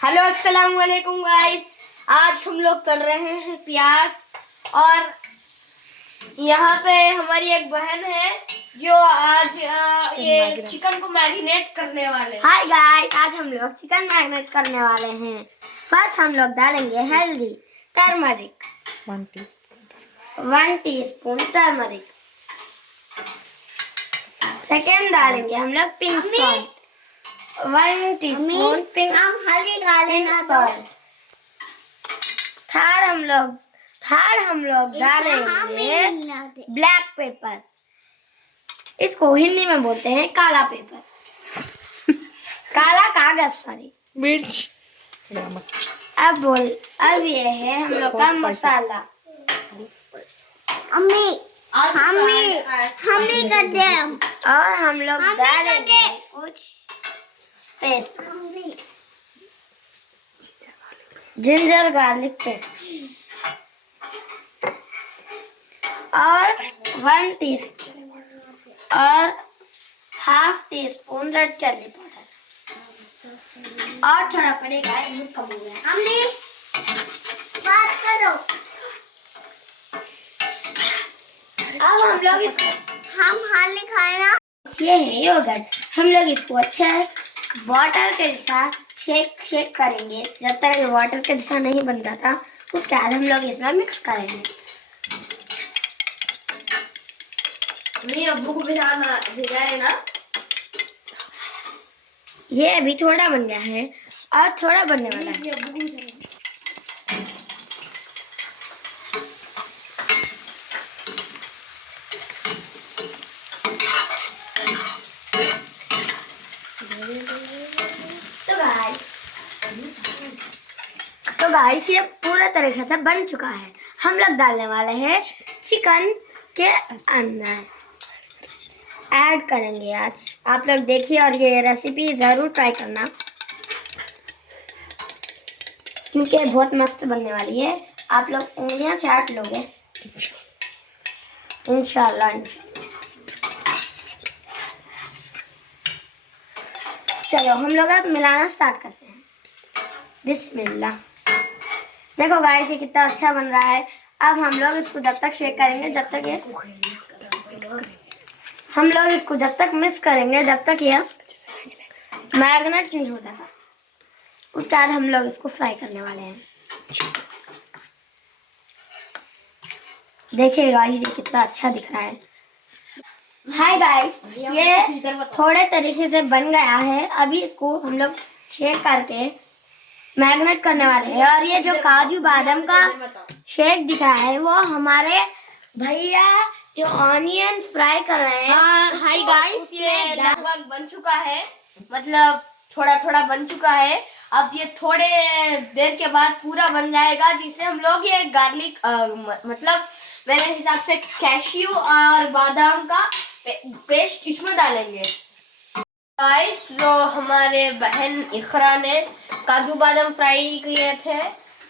Hello अस्सलाम वालेकुम guys. आज हम लोग कर रहे हैं प्याज और यहाँ पे हमारी एक बहन है जो आज ये चिकन को मैरिनेट करने वाले हैं। हाय गाइस, आज हम लोग चिकन मैरिनेट करने वाले हैं। फर्स्ट हम लोग डालेंगे हल्दी, टर्मरिक 1 टीस्पून टर्मरिक। सेकेंड डालेंगे हम लोग pink salt 1 teaspoon pink salt. Third हम लोग डालेंगे ब्लैक पेपर। इसको हिंदी में बोलते हैं काला पेपर, काला कागज, सॉरी, मिर्च। अब ये है हम लोग का मसाला। हमें करते हैं और हम लोग डालेंगे कुछ पेस्ट, जिंजर गार्लिक पेस्ट और 1 टीस्पून और half teaspoon red chilli powder और थोड़ा पड़ेगा, ये कम हो गया। हमने बात करो। अब हम लोग इसको हाल खाए ना, ये है योगर्ट। हम लोग इसको अच्छा वाटर के साथ शेक करेंगे जब तक ये वाटर के जैसा नहीं बन जाता। उसके बाद हम लोग इसमें मिक्स करेंगे। मेरी अब्बू को भेजा है ना। ये अभी थोड़ा बन गया है और थोड़ा बनने वाला है। तो गाइस ये पूरा तरीके से बन चुका है। हम लोग डालने वाले हैं चिकन के अंदर, ऐड करेंगे। आज आप लोग देखिए और ये रेसिपी ज़रूर ट्राई करना क्योंकि बहुत मस्त बनने वाली है। आप लोग उंगलियां चाट लोगे इंशाल्लाह। चलो हम लोग अब मिलाना स्टार्ट करते हैं। बिस्मिल्लाह। देखो गाइस ये कितना अच्छा बन रहा है। अब हम लोग इसको जब तक शेक करेंगे जब तक ये मिक्स करेंगे जब तक ये मैरिनेट नहीं हो जाता। उसके बाद हम लोग इसको फ्राई करने वाले हैं। देखिए गाइस ये कितना अच्छा दिख रहा है। हाय गाइस, ये थोड़े तरीके से बन गया है। अभी इसको हम लोग शेक करके मैरिनेट करने वाले हैं। और ये जो काजू बादाम का शेक दिख रहा है वो हमारे भैया जो ऑनियन फ्राई कर रहे हैं। हाय गाइस, ये लगभग बन चुका है, मतलब थोड़ा थोड़ा बन चुका है। अब ये थोड़े देर के बाद पूरा बन जाएगा, जिससे हम लोग ये गार्लिक मतलब मेरे हिसाब से कैश्यू और बादाम का पेस्ट इसमें डालेंगे। गाइस जो हमारे बहन इकरा ने काजू बादाम फ्राई किए थे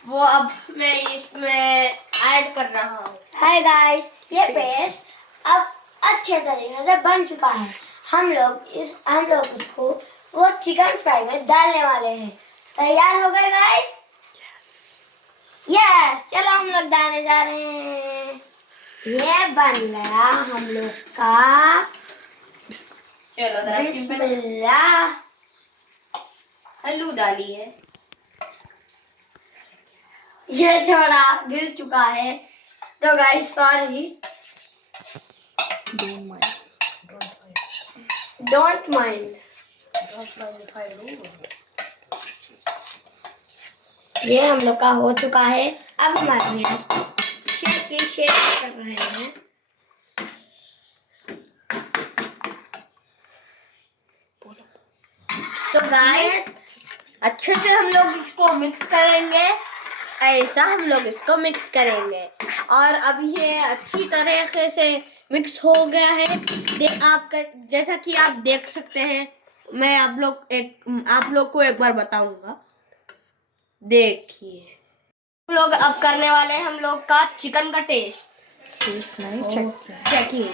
वो अब मैं इसमें ऐड कर रहा हूँ। हाय गाइस, ये पेस्ट अब अच्छे तरीके से बन चुका है। हम लोग उसको वो चिकन फ्राई में डालने वाले हैं। तैयार हो गए गाइस? यस, चलो हम लोग डालने जा रहे हैं। ये बन गया हम लोग का बिस्मिल्लाह। आलू डालिए। ये थोड़ा गिर चुका है तो गाइस सॉरी, डोंट माइंड। ये हम लोग का हो चुका है। अब हमारे शेक कर रहे हैं। तो गाइस अच्छे से हम लोग इसको मिक्स करेंगे। ऐसा हम लोग इसको मिक्स करेंगे और अब ये अच्छी तरीके से मिक्स हो गया है। जैसा कि आप देख सकते हैं। मैं आप लोग को एक बार बताऊंगा। देखिए हम लोग अब करने वाले हैं हम लोग का चिकन का टेस्ट चेकिंग।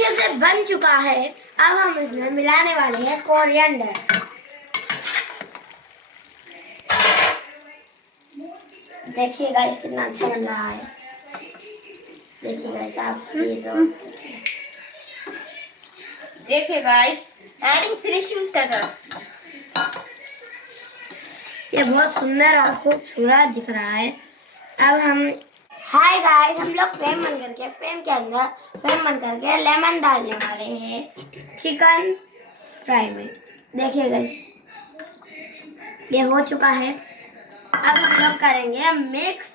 अच्छे से बन चुका है। अब हम इसमें मिलाने वाले हैं कोरिएंडर। देखिए गाइस कितना अच्छा बन रहा है। देखिए गाइस आप सभी देखिए गाइस, एडिंग फिनिशिंग टचेस। ये बहुत सुंदर और खूबसूरत दिख रहा है। अब हम हाय गाइस, हम लोग फ्रेम के अंदर फ्रेम बन करके लेमन डालने वाले हैं चिकन फ्राई में। देखिए गाइस ये हो चुका है। अब हम लोग करेंगे मिक्स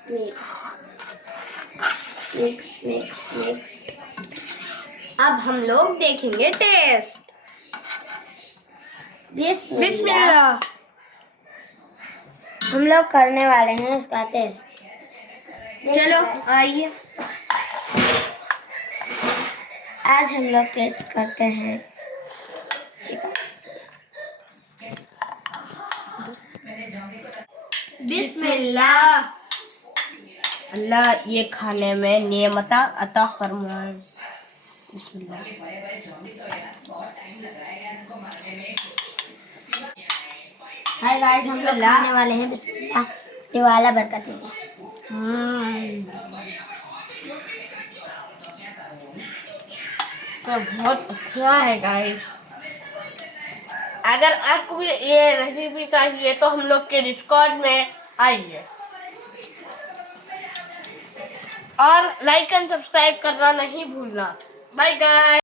अब हम लोग देखेंगे टेस्ट। बिस्मिल्लाह। हम लोग करने वाले हैं इसका टेस्ट। चलो आइए, आज हम लोग टेस्ट करते हैं चिकन। बिस्मिल्लाह। अल्लाह ये खाने में नेमता अता फरमाए। बिस्मिल्लाह। हाय गाइस, हम लोग खाने वाले हैं। बिस्मिल्लाह। ये वाला बरकत है। तो बहुत अच्छा है गाइस। अगर आपको भी ये रेसिपी चाहिए तो हम लोग के डिस्कॉर्ड में आइए और लाइक एंड सब्सक्राइब करना नहीं भूलना। Bye guys.